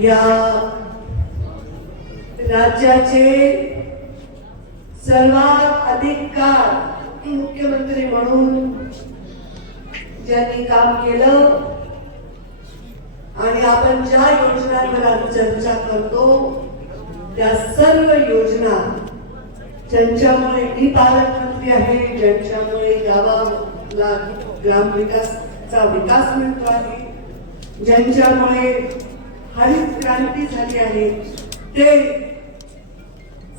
या राज्याचे सर्वात अधिक काळ मुख्यमंत्री म्हणून ज्यांनी काम केलं आणि आपण ज्या योजनांवर आज चर्चा करतो त्या सर्व योजना ज्यांच्यामुळे मी पालकमंत्री आहे, ज्यांच्यामुळे गावाला ग्रामविकासचा विकास मिळतो आहे, ज्यांच्यामुळे हरित क्रांती झाली आहे, ते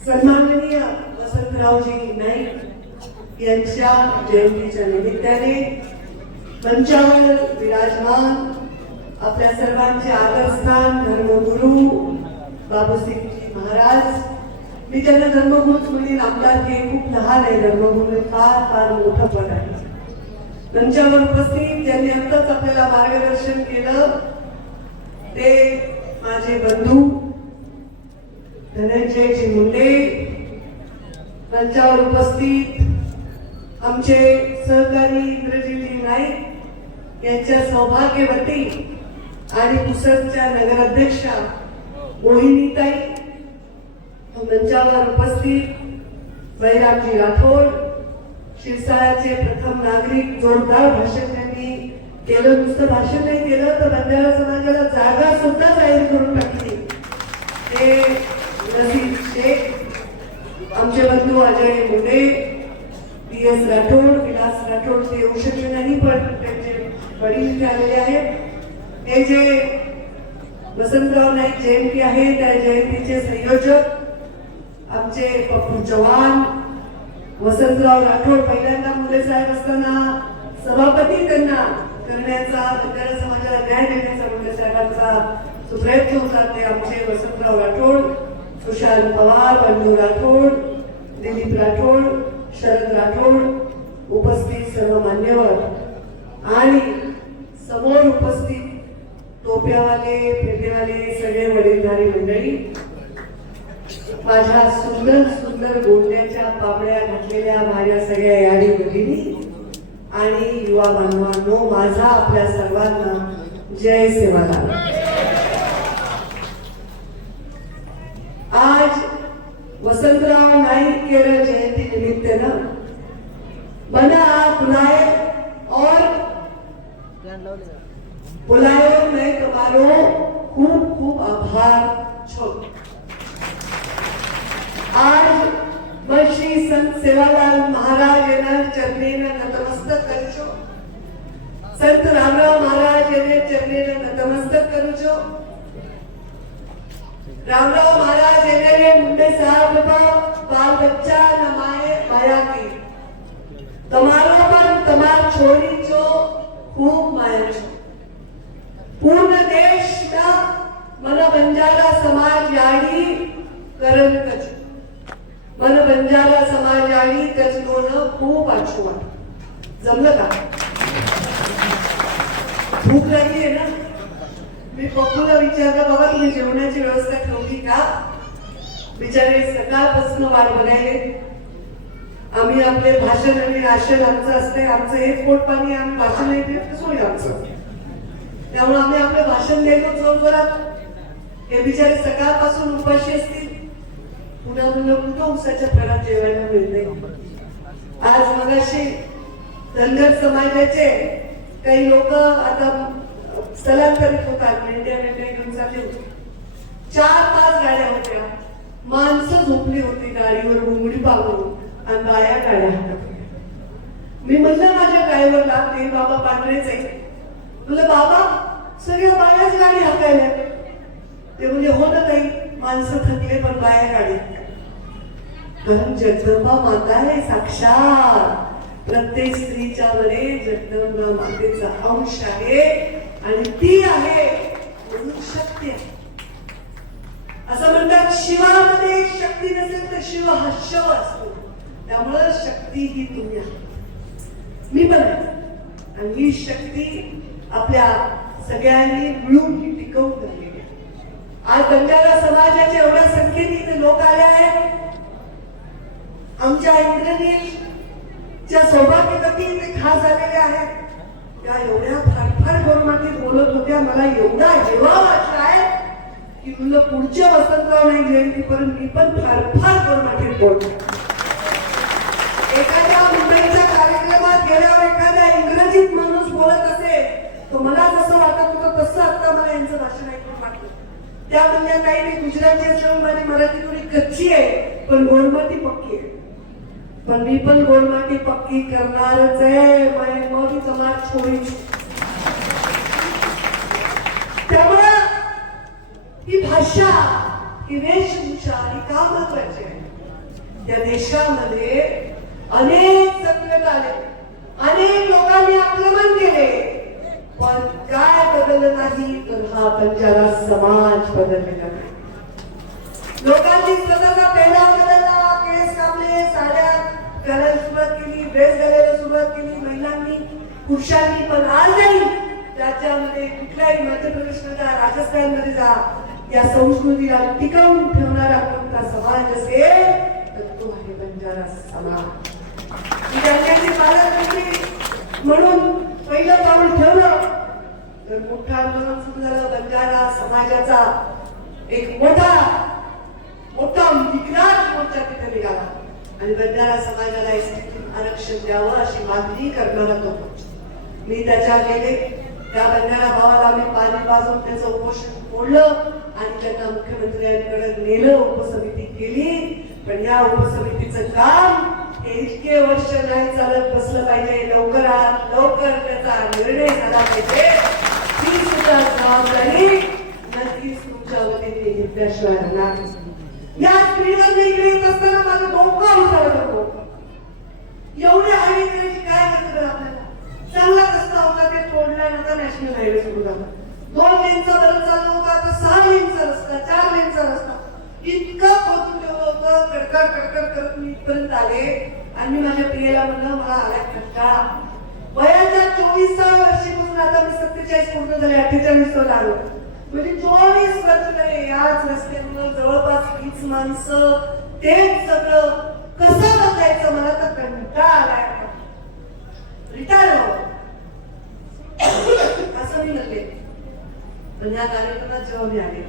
सन्माननीय वसंतरावजी नाईक यांच्या जयंतीच्या निमित्ताने मंचावर विराजमान आपल्या सर्वांचे आदरस्थान धर्मगुरू बाबूसिंगजी महाराज, मी त्यांना धर्मगुरूच म्हणेन, आमदार हे खूप लहान आहे, धर्मगुरू फार फार मोठं पद आहे. मंचावर उपस्थित ज्यांनी आत्ताच आपल्याला मार्गदर्शन केलं ते माझे बंधू धनंजयजी मुंडे, मंचावर उपस्थित आमचे सहकारी इंद्रजीजी नाईक यांच्या सौभाग्यवती आणि पुसदच्या नगराध्यक्षा मोहिनीताई, मंचावर उपस्थित बैरामजी राठोड, शिरसाळ्याचे प्रथम नागरिक, जोरदार भाषण त्यांनी केलं. नुसतं भाषण नाही केलं तर बंजारा समाजाला जागा सुद्धा जाहीर करून टाकली. ते नसीब शेख, आमचे बंधू अजय मुंडे, PS राठोड, विलास राठोड ते येऊ शकले नाही पण त्यांचे वडील इथे आलेले आहेत. हे जे वसंतराव नाईक जयंती आहे त्या जयंतीचे संयोजक आमचे पप्पू चव्हाण, वसंतराव राठोड पहिल्यांदा मुंडे साहेब असताना सभापती त्यांना करण्याचा, बंजारा समाजाला न्याय देण्याचा मुंडे साहेबांचा प्रयत्न होता, ते आमचे वसंतराव राठोड, सुशांत पवार, बंडू राठोड, दिलीप राठोड, शरद राठोड, उपस्थित सर्व मान्यवर आणि समोर उपस्थित टोप्यावाले, फेटेवाले सगळे वडीलधारी मंडळी, माझ्या सुंदर सुंदर गोंड्याच्या पापड्या घातलेल्या माझ्या सगळ्या याडी भगिनी आणि युवा बांधवांनो, माझा आपल्या सर्वांना जय सेवालाल. आज वसंतराव नाईक केर जयंती निमित्तानं बना आप बुलाए और बुलायो मैं तुम्हारो खूब खूब आभार छो. आज मैं श्री संत सेवालाल महाराज यांना चरणेनं नतमस्तक करूचो. संत रामराव महाराज यांना चरणेनं नतमस्तक करूचो. रामराव महाराज यांना मुंडे साहब बाल बच्चा न माया की તમારો પર તમાર છોડી છો ખૂબ માયા છો. પૂર્ણ દેશના मन बंजारा समाज याडी करण कच, मन बंजारा समाज याडी कचलोनं खूप आठवण. जमलं का? भूक लागली आहे ना? मी पप्पूला विचारलं, बाबा तुम्ही जेवणाची व्यवस्था ठेवली का? बिचारे सकाळपासून वाट बघायले. आम्ही आपले भाषण आणि राशन आमचं असते, आमचं हेच पोट पाणी, आम्ही भाषण नाही देत कसं होईल आमचं? त्यामुळे आम्ही आपले भाषण देतो जोरजोरात. हे बिचारे सकाळपासून उपाशी असतील. पुन्हा मुलं कुठं उसाच्या फळात जेवायला मिळते. आज मगाशी धनगर समाजाचे काही लोक आता स्थलांतरित होतात, मेंढ्या घेऊन चालले होते. 4-5 गाड्या होत्या, माणसं झोपली होती गाडीवर घुंगडी पांघरून आणि बाया गाड्या हातात. मी म्हणलं माझ्या गाडीवर लागते, बाबा पांढरेच आहे. म्हणलं बाबा सगळ्या बायाच गाडी हाकायला. ते म्हणजे हो ना ताई, माणसं थकले पण बाया गाडी. कारण जगदंबा माता आहे साक्षात. प्रत्येक स्त्रीच्या मध्ये जगदंबा मातेचा अंश आहे आणि ती आहे म्हणून शक्ती आहे. असं म्हणतात शिवामध्ये शक्ती नसेल तर शिव हा शव असतो. त्यामुळे शक्ती ही तुम्ही आहे, मी पण आहे. आणि ही शक्ती आपल्या सगळ्यांनी मिळून ही टिकवून धरलेली आहे. आज बंजारा समाजाच्या एवढ्या संख्येने इथे लोक आले आहेत. आमच्या इंद्रनीलच्या सौभाग्यवती इथे खास आलेले आहेत. त्या एवढ्या फाडफाड गोरमाटी बोलत होत्या, मला एवढा हेवा वाटलाय की तुला पुढच्या वसंतराव नाईक जयंतीपर्यंत मी पण फार फार गोरमाटीत बोलतो. एखाद्या मुंबईच्या कार्यक्रमात गेल्यावर एखाद्या इंग्रजीत माणूस बोलत असेल तर मला जसं वाटत होतं तसं आता मला यांचं भाषण ऐकून वाटतं. त्या म्हणजे काही नाही, गुजराती असल्यामुळे माझी मराठी थोडी कच्ची आहे पण गोरमाटी पक्की आहे. पण मी पण गोरमाटी पक्की करणारच आहे. मग समाज छोडी. त्यामुळे ही भाषा, ही वेशभूषा ही का महत्वाची आहे? त्या देशामध्ये अनेक संकट आले, अनेक लोकांनी आक्रमण केले, पण काय बदललं नाही तर हा बंजारा समाज बदललेला नाही. लोकांनी स्वतःचा पेहराव बदलला, केस कापले, साड्या घालायला सुरुवात केली, ड्रेस घालायला सुरुवात केली महिलांनी, पुरुषांनी. पण आजही राज्यामध्ये कुठल्याही मध्य प्रदेशमध्ये जा, राजस्थानमध्ये जा, या संस्कृतीला टिकवून ठेवणारा कोणता समाज असेल तर तो आहे बंजारा समाज. त्यांच्याचे पालकमंत्री म्हणून पहिलं पाऊल ठेवलं तर मोठा आंदोलन सुरू झालं. बंजारा समाजाचा एक मोठा विक्रांत मोर्चा तिथे निघाला आणि बंजारा समाजाला आरक्षण द्यावं अशी मागणी करणारा तो. मी त्याच्या गेले त्या बंजारा भावाला मी पाणी पाजून त्याचं उपोषण फोडलं आणि त्यांना मुख्यमंत्र्यांकडे नेलं, उपसमिती केली. पण या उपसमितीचं काम हे इतके वर्ष नाही चालत बसलं पाहिजे. लवकरात लवकर त्याचा निर्णय झाला पाहिजे. ही सुद्धा जबाबदारी नक्कीच तुमच्या वतीने घेतल्याशिवाय राहणार. या स्त्रीवर इकडे येत असताना माझं डोकं उचललं होतं. एवढे हायवे करायची काय गरज आपल्याला? चांगला रस्ता होता ते तोडल्यानंतर नॅशनल हायवे सुरू झाला. 2 लेनचा बरं चालू होता तर 6 लेनचा रस्ता, 4 लेनचा रस्ता इतकं खोदून ठेवलं होतं. कडकड करत मी इथपर्यंत आले आणि मी माझ्या प्रियेला म्हणलं मला आलाय कंटाळा. वयाच्या 24व्या वर्षीपासून आता मी 47 पूर्ण झाले, 48 वर आलो. म्हणजे 24 वर्ष झाले याच रस्त्यामुळे जवळपास हीच माणसं, तेच सगळं कसं बघायचं मला तर कंटाळा आलाय. रिटायर व्हावं असं मी म्हणले. पण या कार्यक्रमात जेव्हा मी आले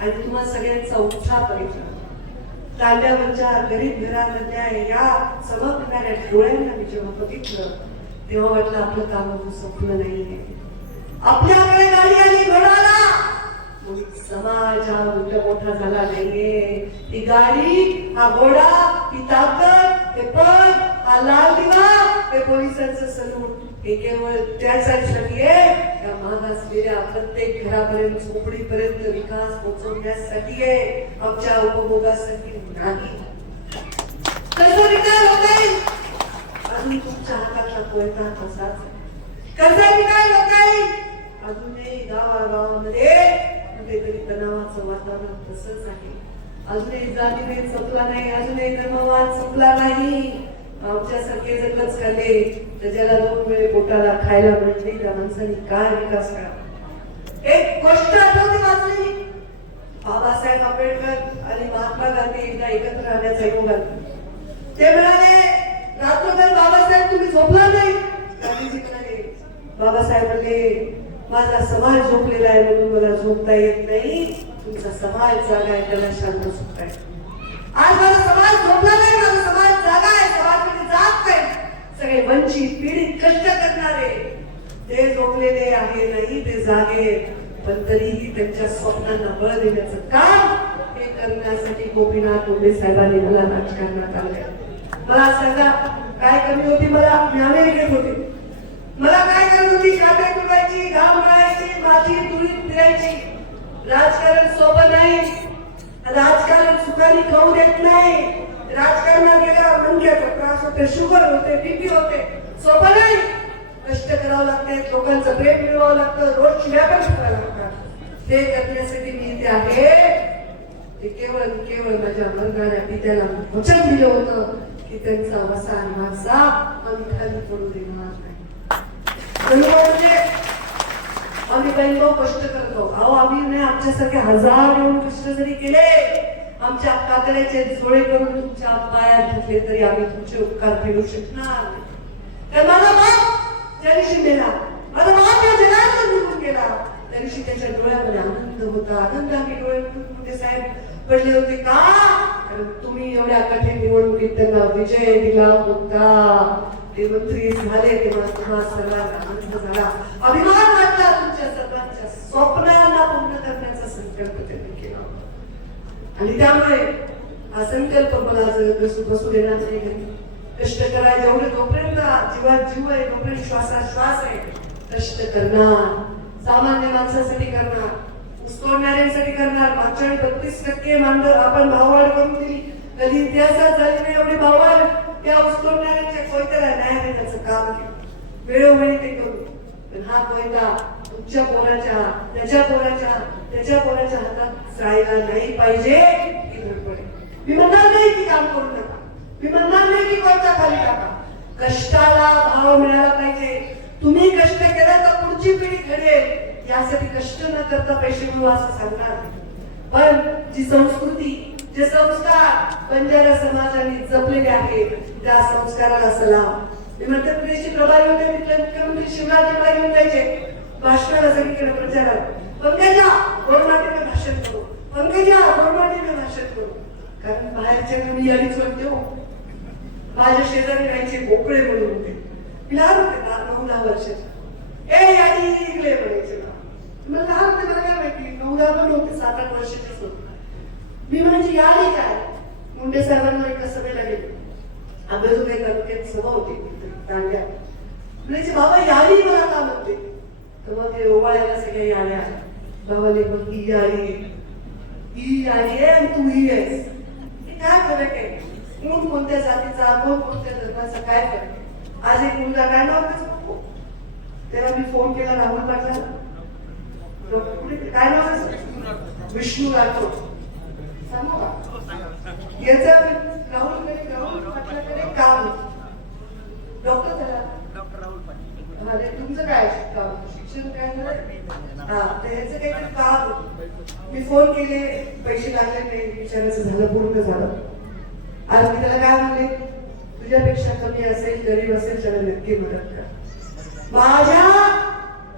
आणि तुम्हाला सगळ्यांचा उत्साह बघितला, तांड्यावरच्या गरीब घरामधल्या या चमकणाऱ्या डोळ्यांना मी जेव्हा बघितलं तेव्हा वाटलं आपलं काम अजून संपलं नाहीये. आपल्याकडे गाडी आली, घोडा आला, समाज हा मोठा झाला नाहीये. ही गाडी, हा घोडा, ही ताकद, हे पद, हा लाल दिवा, हे पोलिसांचं सलूट हे केवळ त्यासाठी आहे या मागासलेल्या प्रत्येक घरापर्यंत, झोपडीपर्यंत विकास पोहोचवण्यासाठी आहे, आमच्या उपभोगासाठी नाही. कसं विकास होत आहे? अजून तुमच्या हातातला कोयता तसाच आहे. कसं विकास होत आहे? अजूनही गावागावामध्ये कुठेतरी तणावाचं वातावरण तसंच आहे. अजूनही जातीभेद संपला नाही, अजूनही धर्मवाद संपला नाही. आमच्यासारखे जगच खाल्ले तर ज्याला 2 वेळे पोटाला खायला मिळते त्या माणसाने काय विकास करा? एक गोष्ट आठवते वाचली, बाबासाहेब आंबेडकर आणि महात्मा गांधी एकदा एकत्र राहण्याचा योग आला. ते म्हणाले रात्रभर बाबासाहेब तुम्ही झोपला नाही? गांधीजी म्हणाले बाबासाहेब म्हणले माझा समाज झोपलेला आहे म्हणून मला झोपता येत नाही. तुमचा समाज जागा आहे त्याला शांत झोपताय. आज माझा समाज झोपला नाही, माझा समाज जागा आहे, समाजमध्ये जाग नाही. सगळे वंचित पीडित कष्ट करणारे ते झोपलेले आहे नाही, ते जागे. पण तरीही त्यांच्या स्वप्नांना बळ देण्याचं काम हे करण्यासाठी गोपीनाथ मुंडे साहेबांनी मला राजकारणात आणले. मला सांगा काय कमी होती? मला मी अमेरिकेत होते. मला काय करत होती? काटे तुटायची, घाम गळायची, माझी तुरीत फिरायची. राजकारण सोपं नाही, राजकारण सुखाने खाऊ देत नाही. राजकारणात गेल्यावर मनक्याचा त्रास होते, शुगर होते, बीपी होते. सोपं नाही. कष्ट करावं लागते, लोकांचं प्रेम मिळवावं लागतं, रोज शिव्या पण शिकायला लागतात. ते करण्यासाठी मी इथे आहे. ते केवळ माझ्या मरणाऱ्या पित्याला वचन दिलं होतं की त्यांचा वसा आणि वारसा आम्ही खाली पडू देणार नाही. म्हणजे आम्ही काही लोक कष्ट करतो. अहो आम्ही नाही, आमच्यासारखे हजार येऊन कष्ट जरी केले, आमच्या कातड्याचे जोडे करून तुमच्या पायात घातले तरी आम्ही तुमचे उपकार फेडू शकणार नाही. तर माझा बाप ज्या दिवशी मेला, माझा बाप या जगातून निघून गेला, त्या तरीशी त्याच्या डोळ्यामध्ये आनंद होता. आनंदाने डोळे मोठे साहेब पडले होते. का? कारण तुम्ही एवढ्या कठीण निवडणुकीत त्यांना विजय दिला होता. ते मंत्री झाले तेव्हा तुम्हा सर्वांना आनंद झाला, अभिमान वाटला. तुमच्या सर्वांच्या स्वप्नांना पूर्ण करण्याचा संकल्प त्यांनी केला आणि त्यामुळे हा संकल्प मला बसू देणार नाही घरी. कष्ट करा जेवढे, जोपर्यंत जीवात जीव आहे तोपर्यंत श्वासात श्वास आहे. कष्ट करणार, सामान्य माणसासाठी करणार, ऊसतोडणाऱ्यांसाठी करणार. मागच्या वेळी 32% मानधन आपण भाववाढ करून दिली. कधी इतिहासात झाली नाही एवढी भाववाढ. त्या ऊसतोडणाऱ्यांच्या कोयत्याला न्याय देण्याचं काम केलं, वेळोवेळी ते करू. पण हा कोयता तुमच्या पोराच्या, त्याच्या पोराच्या, त्याच्या पोराच्या हातात राहायला नाही पाहिजे ही धडपड आहे. मी म्हणणार नाही की काम करू नका, मी म्हणणार नाही की कोणता खाली टाका. कष्टाला भाव मिळाला पाहिजे. तुम्ही कष्ट केला तर पुढची पिढी घडेल. यासाठी कष्ट न करता पैसे मिळू असं सांगणार. पण जी संस्कृती, जे संस्कार बंजारा समाजाने जपलेले आहेत त्या संस्काराला सलाम. मी मध्य प्रदेशचे प्रभारी होते, मुख्यमंत्री शिवराज घेऊन जायचे भाषणाला, सगळीकडे प्रचारात. पंकजा गोरमाटीने भाषण करू, पंकजा गोरमाटीने भाषण करू. कारण बाहेरच्या तुम्ही याडीच म्हणते हो. माझ्या शेजारी राहायचे गोकळे म्हणून होते, लहान होते ना, 9-10 वर्षाचे. ए याडी इकडे म्हणायचे ना. मला लहान होते, मला काय माहिती, 9-10 पण होते, 7-8 वर्षाचेच होते. मी म्हणायची याडी काय? मुंडे साहेबांना एका सभेला गेले, आंबेजोगाई तालुक्यात सभा होती तांड्या. म्हणायचे बाबा याडी मला का म्हणते? तर मग ते ओवाळ्याला सगळ्या याड्या. बाबाने मग ही याडी आहे आणि तू ही आहेस. काय फरक आहे? कोण कोणत्या जातीचा, कोण कोणत्या धर्माचा, काय फरक आहे? आज एक मुलगा काय नाव त्याचं, त्याला मी फोन केला राहुल पाटलाला. काय नाव त्याचं? विष्णू राठोड. सांगू का याचं? राहुल पाटलाकडे काम, डॉक्टर झाला. तुमचं काय काम, शिक्षण काय झालं? हा, त्याचं काहीतरी काम. मी फोन केले, पैसे लागले नाही, विचारायचं झालं, पूर्ण झालं. आज मी त्याला काय म्हणले, तुझ्यापेक्षा कमी असेल, गरीब असेल, त्याला नक्की मदत कर. माझ्या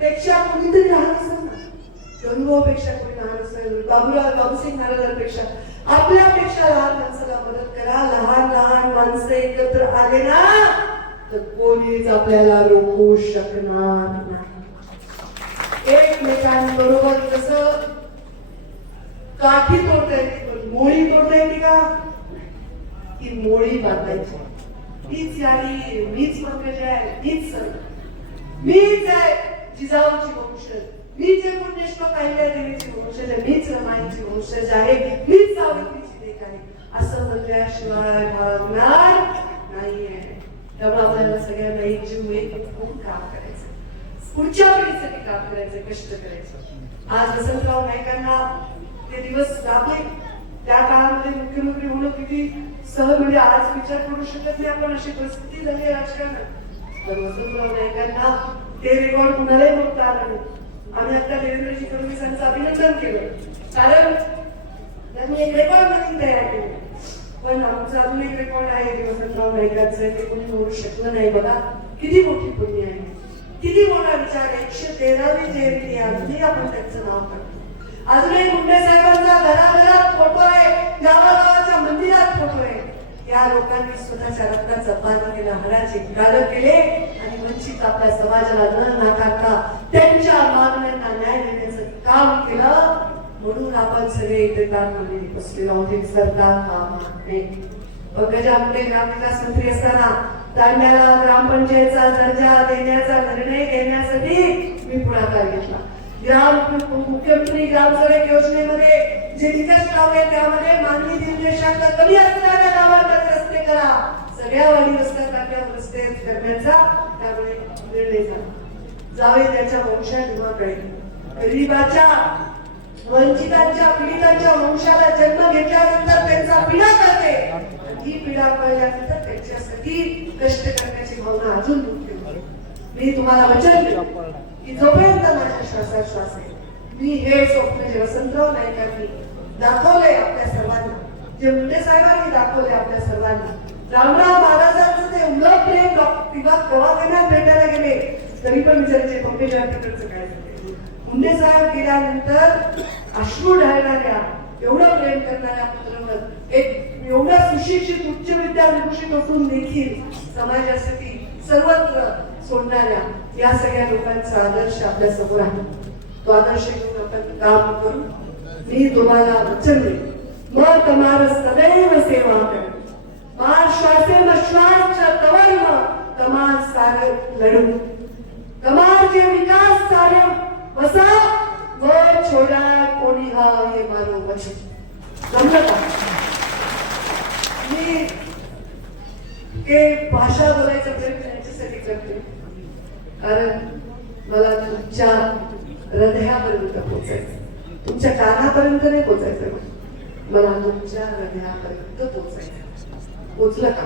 पेक्षा कुणीतरी लहान असेल ना, गंगोपेक्षा कोणी लहान असेल, बाबूसिंग महाराजांपेक्षा, आपल्यापेक्षा लहान माणसाला मदत करा. लहान माणसं एकत्र आले ना तर कोणीच आपल्याला रोखू शकणार नाही. एकमेकांबरोबर कसं काठी तोडता येते पण मोळी तोडता येते का? ती मोळी बांधायची. हीच याडी, मीच पंकज आहे, मीच आहे जिजाऊची वंशज, मीच आहे पुण्यश्लोक अहिल्यादेवीची वंशज आहे, मीच रमाईची वंशज आहे, मीच सावित्रीची लेक आहे असं म्हणल्याशिवाय भागणार नाहीये. त्यामुळे आपल्याला सगळ्यांना एकजीव होऊन काम करायचं, पुढच्या पिढीसाठी काम करायचं, कष्ट करायचं. आज वसंतराव नाईकांना ते दिवस लाभले. त्या काळामध्ये मुख्यमंत्री होणं किती सहज, म्हणजे आज विचार करू शकत नाही आपण, अशी परिस्थिती झाली राजकारणात. तर वसंतराव नाईकांना ते रेकॉर्ड कुणालाही मोडता आलं नाही. आम्ही आता देवेंद्रजी फडणवीसांचं अभिनंदन केलं, कारण त्यांनी एक रेकॉर्ड नवीन तयार केलं. पण आमचं अजून एक रेकॉर्ड आहे ते वसंतराव नाईकांचं, ते कोणी होऊ शकलं नाही. बघा किती मोठी पुण्य आहे, किती मोठा विचार. 113वी जयंती अजूनही आपण त्यांचं नाव करतो. अजूनही मुंडे साहेबांचा घराघरात फोटो आहे, गावागावाच्या मंदिरात फोटो आहे. या लोकांनी स्वतःच्या रक्ताचं पाणी केलं, हाडाचे गाळप केले आणि वंचित आपल्या समाजाला न नाकारता त्यांच्या मागण्यांना न्याय देण्याचं काम केलं. म्हणून आपण सगळे एकमेकांमध्ये बसलेलो आहोत. सरकार काम नाही. पंकजा मुंडे ग्रामविकास मंत्री असताना तांड्याला ग्रामपंचायतचा दर्जा देण्याचा निर्णय घेण्यासाठी मी पुढाकार घेतला. मुख्यमंत्री ग्राम सडक योजनेमध्ये जे निकष लावले त्यामध्ये मानवी निर्देशांक कमी असणाऱ्या गावांमध्ये रस्ते करा, सगळ्या वाडी रस्त्यात रस्ते करण्याचा त्यामुळे निर्णय झाला. जावे त्याच्या वंशाकडे, गरीबाच्या, वंचितांच्या, पीडितांच्या वंशाला जन्म घेतल्यानंतर त्यांचा पिढा करते. ही पिढा कळल्यानंतर त्यांच्यासाठी कष्ट करण्याची भावना अजून मुख्य. मी तुम्हाला वचन देतो की जोपर्यंत माझ्या श्वासात श्वास आहे, मी हे स्वप्न जे वसंतराव नाईकांनी दाखवलंय आपल्या सर्वांना, जे मुंडे साहेबांनी दाखवले आपल्या सर्वांना, रामराव महाराजांचं ते उलट प्रेम दवाखान्यात भेटायला गेले तरी पण विचारायचे पंकजा तिकडचं काय झाले, मुंडे साहेब गेल्यानंतर अश्रू ढाळणाऱ्या, एवढं प्रेम करणाऱ्या पुत्रावर एक एवढा सुशिक्षित उच्च विद्याविभूषित असून देखील समाजासाठी सर्वत्र सोडणाऱ्या या सगळ्या लोकांचा आदर्श आपल्या समोर आहे. तो आदर्श घेऊन आपण काम करू. मी तुम्हाला वचन देईन, मग તમારા સદૈવ સેવા કરે. માર શ્વાસે શ્વાસ છે તવર્મ તમાર સારે લડું. તમાર જે વિકાસ કાર્ય વસા व छोडा कोणी हा हे मारो वचन. जमलं का? मी हे भाषा बोलायचा प्रयत्न याच्यासाठी करते कारण मला तुमच्या हृदयापर्यंत पोहोचायचं, तुमच्या कानापर्यंत नाही पोहोचायचं, मला तुमच्या हृदयापर्यंत पोहोचायचं. पोचलं का?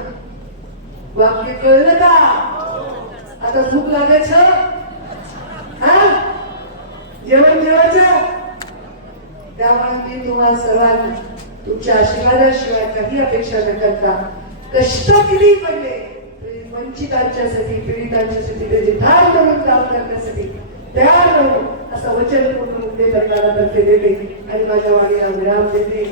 वाक्य कळलं का? आता भूक लागायचं, हा जेवण जेवायचं. त्यामुळे मी तुम्हाला सर्वांना तुमच्या आशीर्वादाशिवाय काही अपेक्षा न करता कष्ट किती पडले वंचितांच्यासाठी, पीडितांच्यासाठी त्याचे धार करून काम करण्यासाठी तयार राहून असं वचन पूर्ण मुंडे परिवारातर्फे देते आणि माझ्या वाणीला विराम देते.